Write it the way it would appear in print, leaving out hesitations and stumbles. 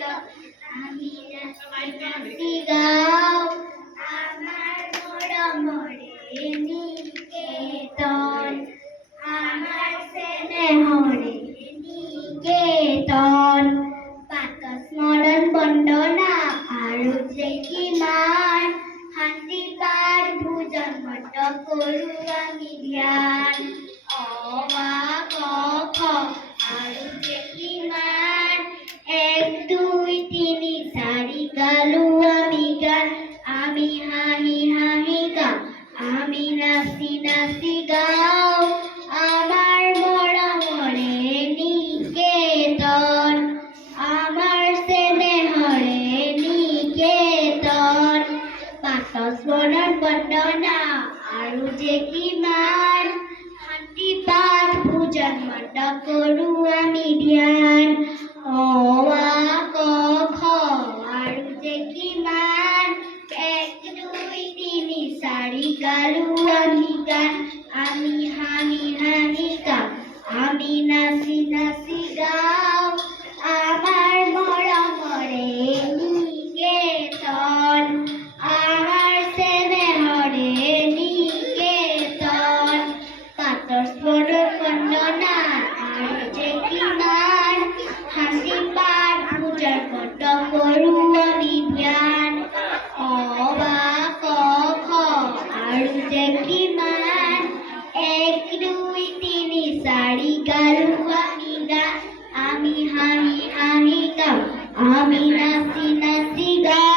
গাও আমি নাচি নাচি গাও আমার মরমরে নিকেতন আমার স্নেহরে নিকেতন পাত স্মরণ বন্দনা আৰু যে কিমান শান্তি পাঠ ভোজন মত কৰো আমি ধ্যান অ মা ক খ আৰু যে কিমান 1 2 3 4 গালো আমি গান আমি হাঁহি হাঁহি গাও আমি নাচি নাচি গাও আমার মৰমৰে নিকেতন আমার স্নেহৰে নিকেতন পাত স্মৰণ বন্দনা আৰু যে কিমান শান্তি পাঠ ভোজন মত কৰো আমি ধ্যান অ আ ক খ আৰু যে কিমান 1 2 3 4 গালো আমি গান আমি হাঁহি হাঁহি গাও আমি নাচি নাচি গাও আমার মৰমৰে নিকেতন আমার স্নেহৰে নিকেতন পাতৰ স্মৰণ বন্দনা আৰু যে কিমান শান্তি পাঠ ভোজন মত কৰো আমি ধ্যান অ বা ক খ আৰু যে কিমান 1 2 3 4 গালো আমি গান আমি হাঁহি হাঁহি গাও আমি নাচি নাচি গাও